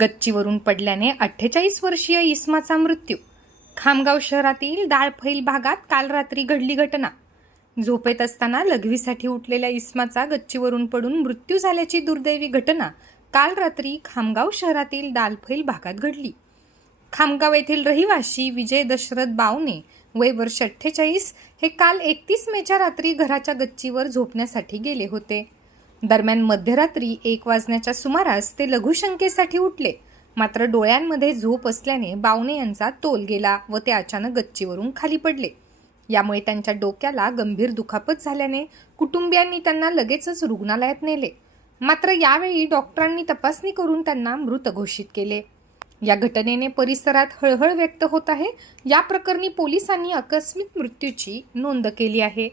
गच्चीवरून पडल्याने अठ्ठेचाळीस वर्षीय इस्माचा मृत्यू. खामगाव शहरातील दाळफैल भागात काल रात्री घडली घटना. झोपेत असताना लघवीसाठी उठलेल्या इस्माचा गच्चीवरून पडून मृत्यू झाल्याची दुर्दैवी घटना काल रात्री खामगाव शहरातील दालफैल भागात घडली. खामगाव येथील रहिवाशी विजय दशरथ बावने वय वर्ष अठ्ठेचाळीस हे काल एकतीस मेच्या रात्री घराच्या गच्चीवर झोपण्यासाठी गेले होते. दरम्यान मध्यरात्री एक वाजण्याच्या सुमारास ते लघुशंकेसाठी उठले. मात्र डोळ्यांमध्ये झोप असल्याने बावणे यांचा तोल गेला व ते अचानक गच्चीवरून खाली पडले. यामुळे त्यांच्या डोक्याला गंभीर दुखापत झाल्याने कुटुंबियांनी त्यांना लगेचच रुग्णालयात नेले. मात्र यावेळी डॉक्टरांनी तपासणी करून त्यांना मृत घोषित केले. या घटनेने परिसरात हळहळ व्यक्त होत आहे. या प्रकरणी पोलिसांनी आकस्मिक मृत्यूची नोंद केली आहे.